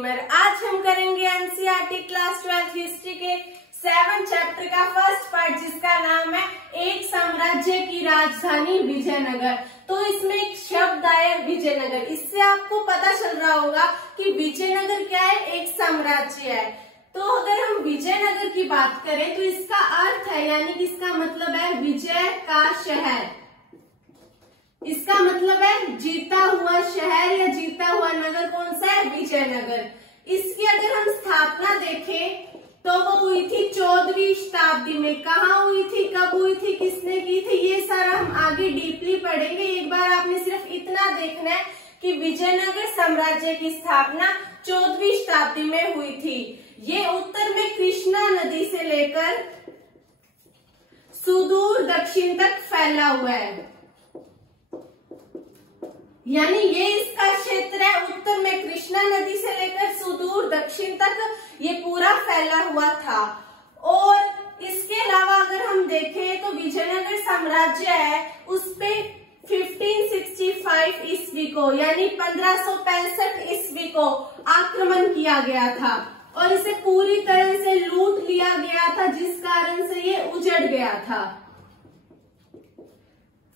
Disclaimer. आज हम करेंगे एनसीईआरटी क्लास 12 हिस्ट्री के 7 चैप्टर का फर्स्ट पार्ट, जिसका नाम है एक साम्राज्य की राजधानी विजयनगर। तो इसमें एक शब्द आया विजयनगर, इससे आपको पता चल रहा होगा कि विजयनगर क्या है, एक साम्राज्य है। तो अगर हम विजयनगर की बात करें तो इसका अर्थ है, यानी कि इसका मतलब है विजय का शहर। इसका मतलब है जीता हुआ शहर या जीता हुआ नगर कौन सा है, विजयनगर। इसकी अगर हम स्थापना देखें तो वो हुई थी 14वीं शताब्दी में। कहाँ हुई थी, कब हुई थी, किसने की थी, ये सारा हम आगे डीपली पढ़ेंगे। एक बार आपने सिर्फ इतना देखना है कि विजयनगर साम्राज्य की स्थापना 14वीं शताब्दी में हुई थी। ये उत्तर में कृष्णा नदी से लेकर सुदूर दक्षिण तक फैला हुआ है, यानी ये इसका क्षेत्र है। उत्तर में कृष्णा नदी से लेकर सुदूर दक्षिण तक ये पूरा फैला हुआ था। और इसके अलावा अगर हम देखें तो विजयनगर साम्राज्य है, उसपे 1565 ईस्वी को यानी 1565 ईस्वी को आक्रमण किया गया था और इसे पूरी तरह से लूट लिया गया था, जिस कारण से ये उजड़ गया था।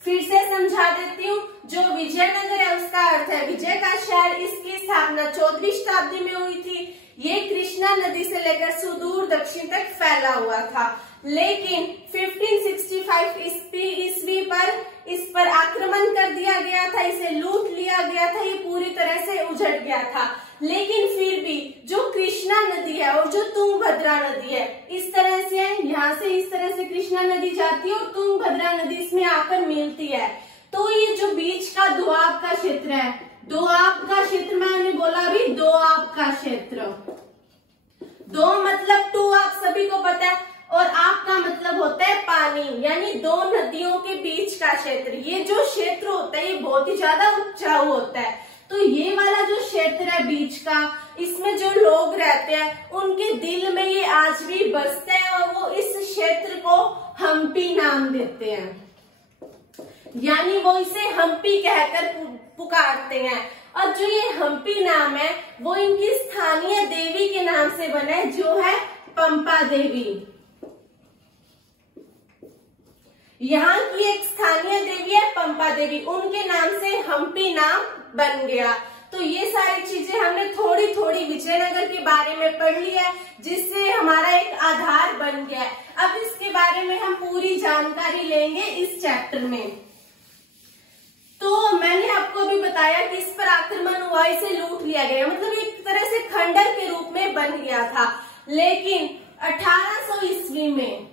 फिर से समझा देती हूँ, जो विजयनगर है उसका अर्थ है विजय का शहर। इसकी स्थापना 14वीं शताब्दी में हुई थी। ये कृष्णा नदी से लेकर सुदूर दक्षिण तक फैला हुआ था, लेकिन 1565 ईस्वी पर इस पर आक्रमण कर दिया गया था, इसे लूट लिया गया था, ये पूरी तरह से उजड़ गया था। लेकिन फिर भी जो कृष्णा नदी है और जो तुंगभद्रा नदी है, इस तरह से है, यहाँ से इस तरह से कृष्णा नदी जाती है और तुंगभद्रा नदी इसमें आकर मिलती है। तो ये जो बीच का दोआब का क्षेत्र है, दोआब का क्षेत्र मैंने बोला अभी, दोआब का क्षेत्र, दो मतलब टू आप सभी को पता है, और आप का मतलब होता है पानी, यानी दो नदियों के बीच का क्षेत्र। ये जो क्षेत्र होता है ये बहुत ही ज्यादा उपजाऊ होता है। तो ये वाला जो क्षेत्र है बीच का, इसमें जो लोग रहते हैं उनके दिल में ये आज भी बसता है और वो इस क्षेत्र को हम्पी नाम देते हैं, यानी वो इसे हम्पी कहकर पुकारते हैं। और जो ये हम्पी नाम है वो इनकी स्थानीय देवी के नाम से बना है, जो है पंपा देवी। यहाँ की एक स्थानीय देवी है पंपा देवी, उनके नाम से हम्पी नाम बन गया। तो ये सारी चीजें हमने थोड़ी थोड़ी विजयनगर के बारे में पढ़ ली है, जिससे हमारा एक आधार बन गया है। अब इसके बारे में हम पूरी जानकारी लेंगे इस चैप्टर में। तो मैंने आपको अभी बताया कि इस पर आक्रमण हुआ, इसे लूट लिया गया, मतलब एक तरह से खंडर के रूप में बन गया था। लेकिन 1800 ईस्वी में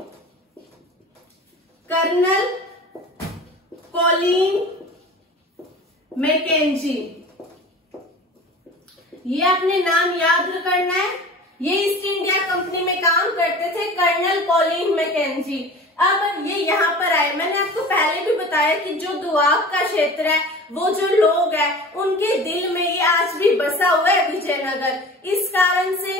कर्नल कॉलिन मैकेंजी, ये अपने नाम याद करना है, ये ईस्ट इंडिया कंपनी में काम करते थे, कर्नल कॉलिन मैकेंजी। अब ये यहाँ पर आए। मैंने आपको पहले भी बताया कि जो दोआब का क्षेत्र है, वो जो लोग हैं उनके दिल में ये आज भी बसा हुआ है विजयनगर। इस कारण से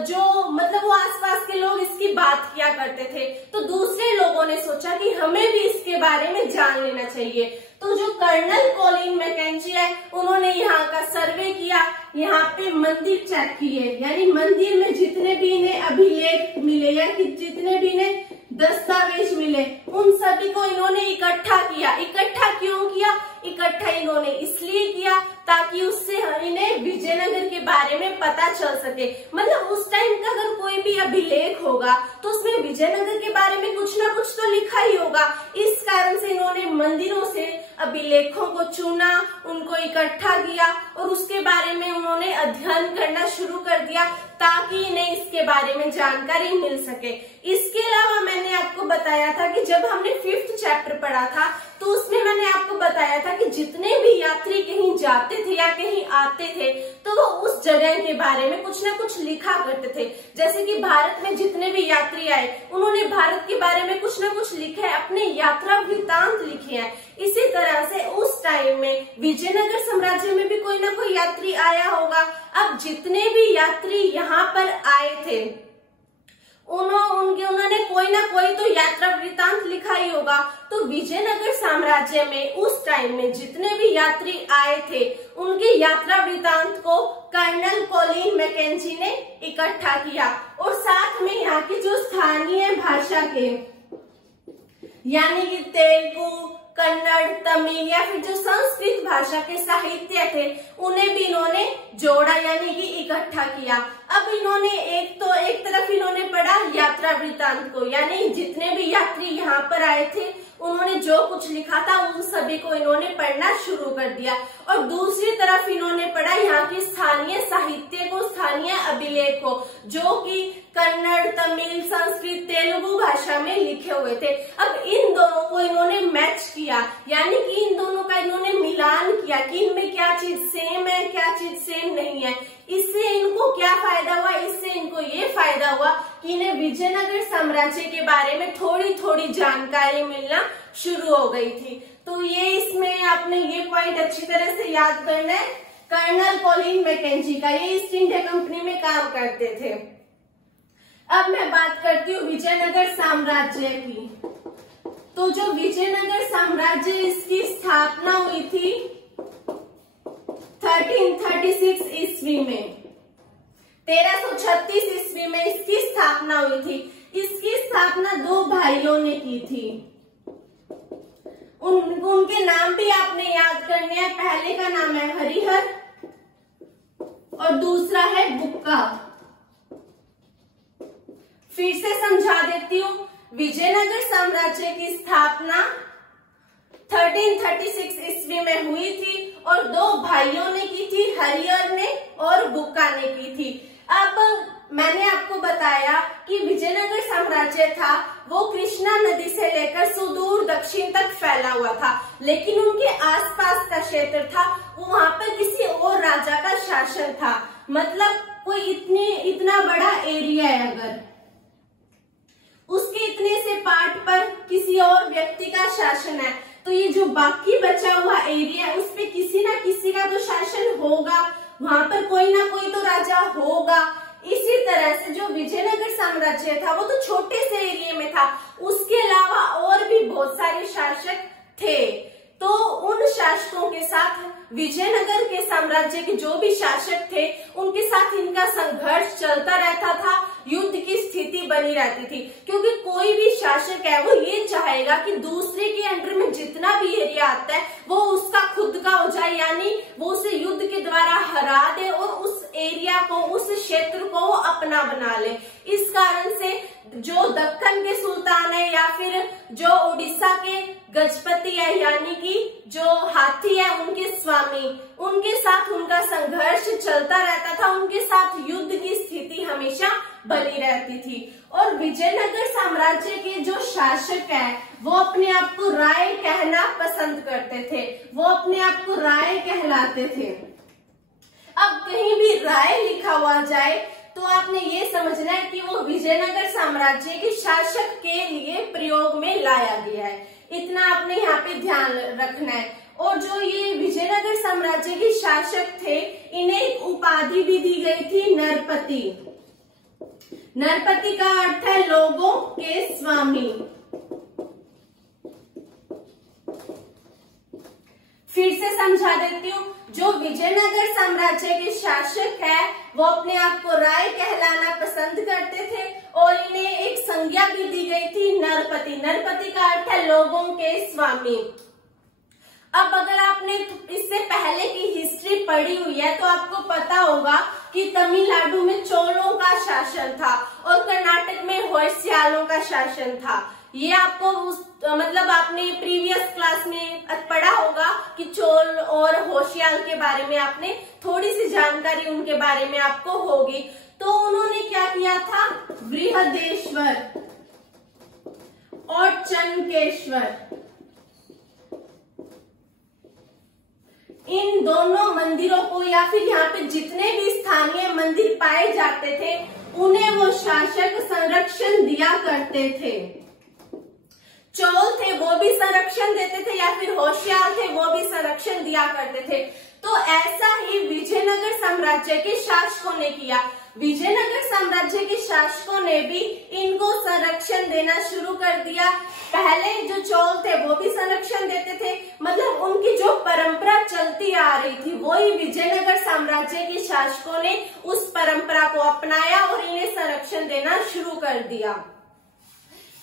जो मतलब वो आसपास के लोग इसकी बात किया करते थे, तो दूसरे लोगों ने सोचा कि हमें भी इसके बारे में जान लेना चाहिए। तो जो कर्नल कॉलिन मैकेंजी है, उन्होंने यहाँ का सर्वे किया, यहाँ पे मंदिर चेक किए, यानी मंदिर में जितने भी इन्हें अभिलेख मिले या कि जितने भी इन्हें दस्तावेज मिले, उन सभी को इन्होंने इकट्ठा किया। इकट्ठा क्यों किया? इकट्ठा इन्होंने इसलिए किया ताकि उससे इन्हें विजयनगर के बारे में पता चल सके। मतलब उस टाइम का अगर कोई भी अभिलेख होगा तो उसमें विजयनगर के बारे में कुछ ना कुछ तो लिखा ही होगा। इस कारण से इन्होंने मंदिरों से अभिलेखों को चुना, उनको इकट्ठा किया और उसके बारे में उन्होंने अध्ययन करना शुरू कर दिया, ताकि इन्हें इसके बारे में जानकारी मिल सके। इसके अलावा मैंने आपको बताया था कि जब हमने 5th चैप्टर पढ़ा था, तो उसमें मैंने आपको बताया था कि जितने भी यात्री कहीं जाते थे या कहीं आते थे, तो वो उस जगह के बारे में कुछ ना कुछ लिखा करते थे। जैसे कि भारत में जितने भी यात्री आए, उन्होंने भारत के बारे में कुछ ना कुछ लिखा है, अपने यात्रा वृत्तांत लिखे हैं। इसी तरह से उस टाइम में विजयनगर साम्राज्य में भी कोई ना कोई यात्री आया होगा। अब जितने भी यात्री यहाँ पर आए थे, उन्होंने कोई ना कोई तो यात्रा वृत्तांत लिखा देखा ही होगा, तो विजयनगर साम्राज्य में उस टाइम में जितने भी यात्री आए थे उनके यात्रा वृतांत को कर्नल कॉलिन मैकेंजी ने इकट्ठा किया और साथ में यहाँ की जो स्थानीय भाषा के यानी कि तेलुगु, कन्नड़, तमिल या फिर जो संस्कृत भाषा के साहित्य थे उन्हें भी इन्होंने जोड़ा यानी कि इकट्ठा किया। अब इन्होंने एक तरफ इन्होंने पढ़ा यात्रा वृतांत को, यानी जितने भी यात्री यहाँ पर आए थे उन्होंने जो कुछ लिखा था उन सभी को इन्होंने पढ़ना शुरू कर दिया, और दूसरी तरफ इन्होंने पढ़ा यहाँ की स्थानीय साहित्य को, स्थानीय अभिलेख को, जो कि कन्नड़, तमिल, संस्कृत, तेलुगु भाषा में लिखे हुए थे। अब इन दोनों को इन्होंने मैच किया, यानी कि इन दोनों का इन्होंने मिलान किया कि इनमें क्या चीज सेम है, क्या चीज सेम नहीं है। इससे इनको क्या फायदा हुआ? इससे इनको ये फायदा हुआ कि इन्हें विजयनगर साम्राज्य के बारे में थोड़ी थोड़ी जानकारी मिलना शुरू हो गई थी। तो ये इसमें आपने ये पॉइंट अच्छी तरह से याद करना है कर्नल कॉलिन मैकेंजी का। ये ईस्ट इंडिया कंपनी में काम करते थे। अब मैं बात करती हूँ विजयनगर साम्राज्य की। तो जो विजयनगर साम्राज्य, इसकी स्थापना हुई थी 1336 ईस्वी में, 1336 ईस्वी में इसकी स्थापना हुई थी। इसकी स्थापना दो भाइयों ने की थी। उनके नाम भी आपने याद करने हैं। पहले का नाम है हरिहर और दूसरा है बुक्का। फिर से समझा देती हूँ, विजयनगर साम्राज्य की स्थापना 1336 ईस्वी में हुई थी और दो भाइयों ने की थी, हरिहर ने और बुक्का ने की थी। अब मैंने आपको बताया कि विजयनगर साम्राज्य था वो कृष्णा नदी से लेकर सुदूर दक्षिण तक फैला हुआ था, लेकिन उनके आसपास का क्षेत्र था वहां पर किसी और राजा का शासन था। मतलब कोई इतना बड़ा एरिया है, अगर उसके इतने से पार्ट पर किसी और व्यक्ति का शासन है, तो ये जो बाकी बचा हुआ एरिया है उस पे किसी ना किसी का तो शासन होगा, वहां पर कोई ना कोई तो राजा होगा। इसी तरह से जो विजयनगर साम्राज्य था वो तो छोटे से एरिया में था, उसके अलावा और भी बहुत सारे शासक थे। तो उन शासकों के साथ विजयनगर के साम्राज्य के जो भी शासक थे उनके साथ इनका संघर्ष चलता रहता था, युद्ध की स्थिति बनी रहती थी, क्योंकि कोई भी शासक है वो ये चाहेगा कि दूसरे के अंडर में जितना भी एरिया आता है वो उसका खुद का हो जाए, यानी वो उसे युद्ध के द्वारा हरा दे और उस एरिया को, उस क्षेत्र को वो अपना बना ले। इस कारण से जो दक्कन के सुल्तान है या फिर जो उड़ीसा के गजपति है यानी कि जो हाथी है उनके स्वामी, उनके साथ उनका संघर्ष चलता रहता था, उनके साथ युद्ध की स्थिति हमेशा बनी रहती थी। और विजयनगर साम्राज्य के जो शासक है वो अपने आप को राय कहना पसंद करते थे, वो अपने आप को राय कहलाते थे। अब कहीं भी राय लिखा हुआ जाए तो आपने ये समझना है कि वो विजयनगर साम्राज्य के शासक के लिए प्रयोग में लाया गया है, इतना आपने यहाँ पे ध्यान रखना है। और जो ये विजयनगर साम्राज्य के शासक थे इन्हें एक उपाधि भी दी गई थी, नरपति। नरपति का अर्थ है लोगों के स्वामी। फिर से समझा देती हूँ, जो विजयनगर साम्राज्य के शासक है वो अपने आप को राय कहलाना पसंद करते थे और इन्हें एक संज्ञा भी दी गई थी, नरपति। नरपति का अर्थ है लोगों के स्वामी। अब अगर आपने इससे पहले की हिस्ट्री पढ़ी हुई है तो आपको पता होगा कि तमिलनाडु में चोलों का शासन था और कर्नाटक में होयसलों का शासन था। ये आपको मतलब आपने प्रीवियस क्लास में पढ़ा होगा कि चोल और होशियाल के बारे में आपने थोड़ी सी जानकारी उनके बारे में आपको होगी। तो उन्होंने क्या किया था, बृहदेश्वर और चनकेश्वर, इन दोनों मंदिरों को या फिर यहाँ पे जितने भी स्थानीय मंदिर पाए जाते थे उन्हें वो शासक संरक्षण दिया करते थे। चोल थे वो भी संरक्षण देते थे या फिर होशियार थे वो भी संरक्षण दिया करते थे। तो ऐसा ही विजयनगर साम्राज्य के शासकों ने किया। विजयनगर साम्राज्य के शासकों ने भी इनको संरक्षण देना शुरू कर दिया। पहले जो चोल थे वो भी संरक्षण देते थे, मतलब उनकी जो परंपरा चलती आ रही थी वही विजयनगर साम्राज्य के शासकों ने उस परंपरा को अपनाया और इन्हें संरक्षण देना शुरू कर दिया।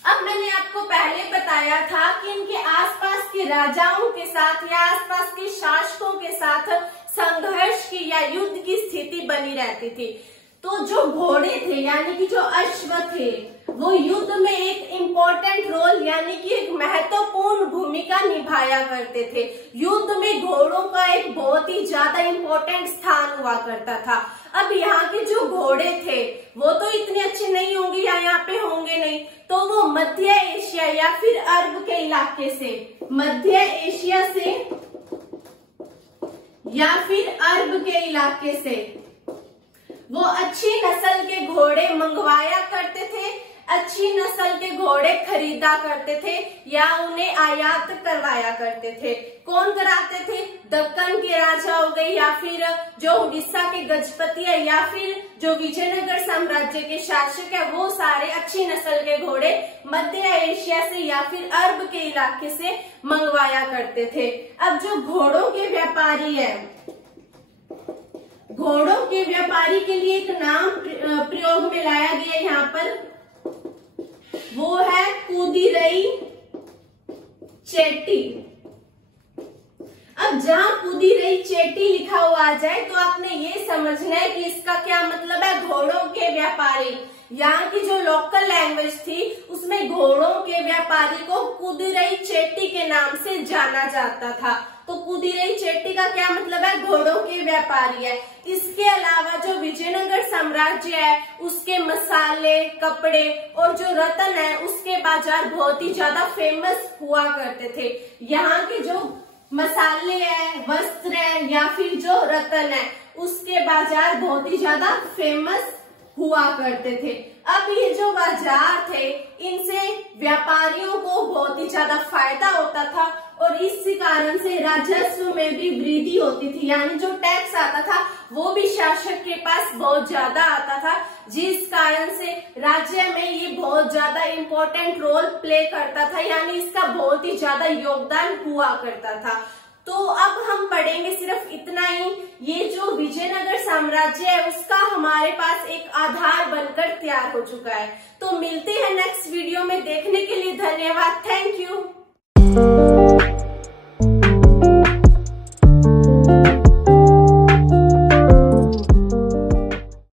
अब मैंने आपको पहले बताया था कि इनके आसपास के राजाओं के साथ या आसपास के शासकों के साथ संघर्ष की या युद्ध की स्थिति बनी रहती थी। तो जो घोड़े थे यानी कि जो अश्व थे वो युद्ध में एक इम्पोर्टेंट रोल यानी कि एक महत्वपूर्ण भूमिका निभाया करते थे। युद्ध में घोड़ों का एक बहुत ही ज्यादा इम्पोर्टेंट स्थान हुआ करता था। अब यहाँ के जो घोड़े थे वो तो इतने अच्छे नहीं होंगे या यहाँ पे होंगे नहीं, तो वो मध्य एशिया या फिर अरब के इलाके से, मध्य एशिया से या फिर अरब के इलाके से वो अच्छी नस्ल के घोड़े मंगवाया करते थे, अच्छी नस्ल के घोड़े खरीदा करते थे या उन्हें आयात करवाया करते थे। कौन कराते थे? दक्कन के राजा हो गए या फिर जो उड़ीसा के गजपति है या फिर जो विजयनगर साम्राज्य के शासक है, वो सारे अच्छी नस्ल के घोड़े मध्य एशिया से या फिर अरब के इलाके से मंगवाया करते थे। अब जो घोड़ों के व्यापारी है, घोड़ों के व्यापारी के लिए एक नाम प्रयोग में लाया गया यहाँ पर, वो है कुदिरई चेट्टी। अब जहां कुदिरई चेट्टी लिखा हुआ आ जाए तो आपने ये समझना है कि इसका क्या मतलब है, घोड़ों के व्यापारी। यहाँ की जो लोकल लैंग्वेज थी उसमें घोड़ों के व्यापारी को कुदिरई चेट्टी के नाम से जाना जाता था। तो कुदिरई चेट्टी का क्या मतलब है? घोड़ों के व्यापारी है। इसके अलावा जो विजयनगर साम्राज्य है उसके मसाले, कपड़े और जो रत्न है उसके बाजार बहुत ही ज्यादा फेमस हुआ करते थे। यहाँ के जो मसाले है, वस्त्र है या फिर जो रत्न है उसके बाजार बहुत ही ज्यादा फेमस हुआ करते थे। अब ये जो बाजार थे इनसे व्यापारियों को बहुत ही ज्यादा फायदा होता था और इसी कारण से राजस्व में भी वृद्धि होती थी, यानी जो टैक्स आता था वो भी शासक के पास बहुत ज्यादा आता था, जिस कारण से राज्य में ये बहुत ज्यादा इम्पोर्टेंट रोल प्ले करता था, यानी इसका बहुत ही ज्यादा योगदान हुआ करता था। तो अब हम पढ़ेंगे सिर्फ इतना ही। ये जो विजयनगर साम्राज्य है उसका हमारे पास एक आधार बनकर तैयार हो चुका है। तो मिलते हैं नेक्स्ट वीडियो में, देखने के लिए धन्यवाद। Thank you.